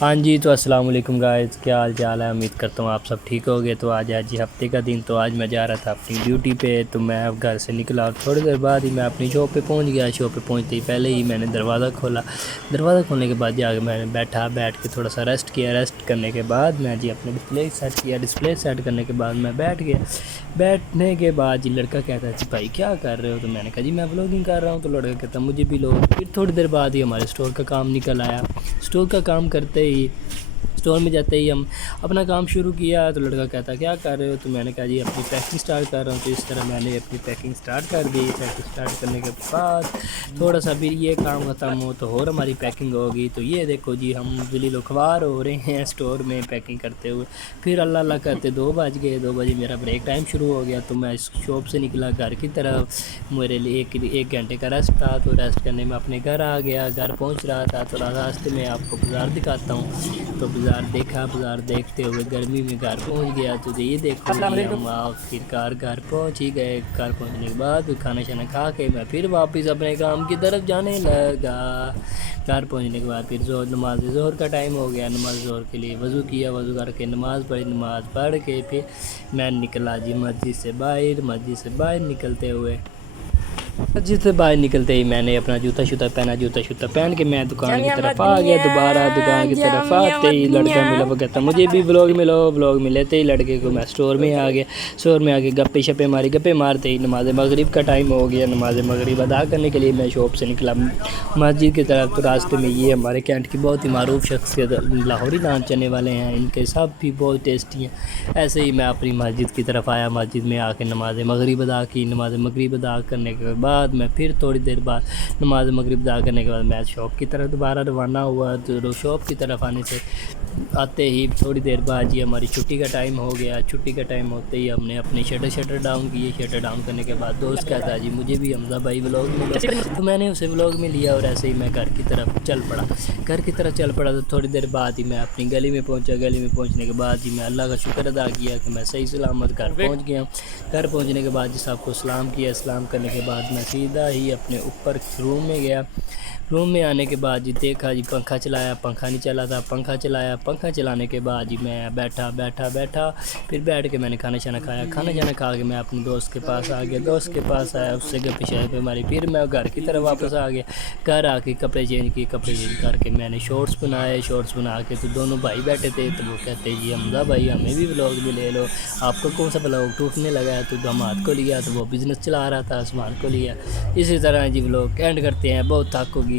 ہاں جی، تو السلام علیکم گائز، کیا حال چال ہے؟ امید کرتا ہوں آپ سب ٹھیک ہوگے۔ تو آج ہے جی ہفتے کا دن، تو آج میں جا رہا تھا اپنی ڈیوٹی پہ، تو میں اب گھر سے نکلا اور تھوڑی دیر بعد ہی میں اپنی شاپ پہ پہنچ گیا۔ شاپ پہ پہنچتے ہی پہلے ہی میں نے دروازہ کھولا۔ دروازہ کھولنے کے بعد جا کے میں نے بیٹھ کے تھوڑا سا ریسٹ کیا۔ ریسٹ کرنے کے بعد میں جی اپنے ڈسپلے سیٹ کیا۔ ڈسپلے سیٹ کرنے کے بعد میں بیٹھ گیا۔ بیٹھنے کے بعد جی لڑکا کہتا ہے جی بھائی کیا کر رہے ہو؟ تو میں نے کہا جی میں ولاگنگ کر رہا ہوں۔ تو لڑکا کہتا ہے مجھے بھی لو۔ پھر تھوڑی دیر بعد ہی ہمارے اسٹور کا کام نکل آیا۔ اسٹور کا کام کرتے ہی اسٹور میں جاتے ہی ہم اپنا کام شروع کیا۔ تو لڑکا کہتا کیا کر رہے ہو؟ تو میں نے کہا جی اپنی پیکنگ سٹارٹ کر رہا ہوں۔ تو اس طرح میں نے اپنی پیکنگ سٹارٹ کر دی۔ پیکنگ سٹارٹ کرنے کے بعد تھوڑا سا پھر یہ کام ختم ہو تو اور ہماری پیکنگ ہوگی۔ تو یہ دیکھو جی ہم ذلیل و خوار ہو رہے ہیں اسٹور میں پیکنگ کرتے ہوئے۔ پھر اللہ اللہ کرتے 2 بج گئے۔ 2 بجے میرا بریک ٹائم شروع ہو گیا۔ تو میں اس شاپ سے نکلا گھر کی طرف۔ میرے لیے ایک گھنٹے کا ریسٹ تھا، تو ریسٹ کرنے میں اپنے گھر آ گیا۔ گھر پہنچ رہا تھا تو راستے میں آپ کو بازار دکھاتا ہوں۔ تو بازار دیکھا، بازار دیکھتے ہوئے گرمی میں گھر پہنچ گیا۔ تو یہ دیکھو جی ہم آخرکار گھر پہنچ ہی گئے۔ گھر پہنچنے کے بعد کھانا شانا کھا کے میں پھر واپس اپنے کام کی طرف جانے لگا۔ گھر پہنچنے کے بعد پھر نماز ظہر کا ٹائم ہو گیا۔ نماز ظہر کے لیے وضو کیا، وضو کر کے نماز پڑھی۔ نماز پڑھ کے پھر میں نکلا جی مسجد سے باہر۔ مسجد سے باہر نکلتے ہی میں نے اپنا جوتا شوتا پہنا۔ جوتا شوتا پہن کے میں دکان کی طرف آ گیا۔ دوبارہ دکان کی طرف آتے ہی لڑکا ملا، وہ کہتا مجھے بھی ولاگ ملو۔ ولاگ میں لیتے ہی لڑکے کو میں اسٹور میں آ گیا۔ اسٹور میں آ کے گپے شپے ماری۔ گپے مارتے ہی نماز مغرب کا ٹائم ہو گیا۔ نماز مغرب ادا کرنے کے لیے میں شاپ سے نکلا مسجد کی طرف۔ تو راستے میں یہ ہمارے کینٹ کی بہت ہی معروف شخصیت لاہوری نان چنے والے ہیں، ان کے سب بھی بہت ٹیسٹی ہیں۔ ایسے ہی میں اپنی مسجد کی طرف آیا۔ مسجد میں آ کے نماز مغرب ادا کی۔ نماز مغرب ادا کرنے کے بعد میں پھر تھوڑی دیر بعد نماز مغرب ادا کرنے کے بعد میں شاپ کی طرف دوبارہ روانہ ہوا۔ تو شاپ کی طرف آتے ہی تھوڑی دیر بعد جی ہماری چھٹی کا ٹائم ہو گیا۔ چھٹی کا ٹائم ہوتے ہی ہم نے اپنے شٹر ڈاؤن کیے۔ شٹر ڈاؤن کرنے کے بعد دوست کہتا ہے جی مجھے بھی حمزہ بھائی ولاگ میں لو۔ تو میں نے اسے ولاگ میں لیا اور ایسے ہی میں گھر کی طرف چل پڑا۔ تو تھوڑی دیر بعد ہی میں اپنی گلی میں پہنچا۔ گلی میں پہنچنے کے بعد ہی میں اللہ کا شکر ادا کیا کہ میں صحیح سلامت گھر پہنچ گیا۔ گھر پہنچنے کے بعد جی سب کو سلام کیا۔ سلام کرنے کے بعد میں سیدھا ہی اپنے اوپر روم میں گیا۔ روم میں آنے کے بعد جی دیکھا جی پنکھا چلایا، پنکھا نہیں چلا تھا، پنکھا چلایا۔ پنکھا چلانے کے بعد جی میں بیٹھا پھر بیٹھ کے میں نے کھانا شانا کھایا۔ کھانا شانا کھا کے میں اپنے دوست کے پاس آ گیا۔ دوست کے پاس آیا، اس سے گپے شپے ماری۔ پھر میں گھر کی طرف واپس آ گیا۔ گھر آ کے کپڑے چینج کیے۔ کپڑے چینج کر کے میں نے شارٹس بنائے۔ شارٹس بنا کے تو دونوں بھائی بیٹھے تھے، تو وہ کہتے جی حمزہ بھائی ہمیں بھی ولاگ بھی لے لو، آپ کو کون سا ولاگ ٹوٹنے لگا ہے؟ تو داماد کو لیا، تو وہ بزنس چلا رہا تھا، عثمان کو لیا۔ اسی طرح جی ولاگ اینڈ کرتے ہیں۔ بہت تھک ہوگی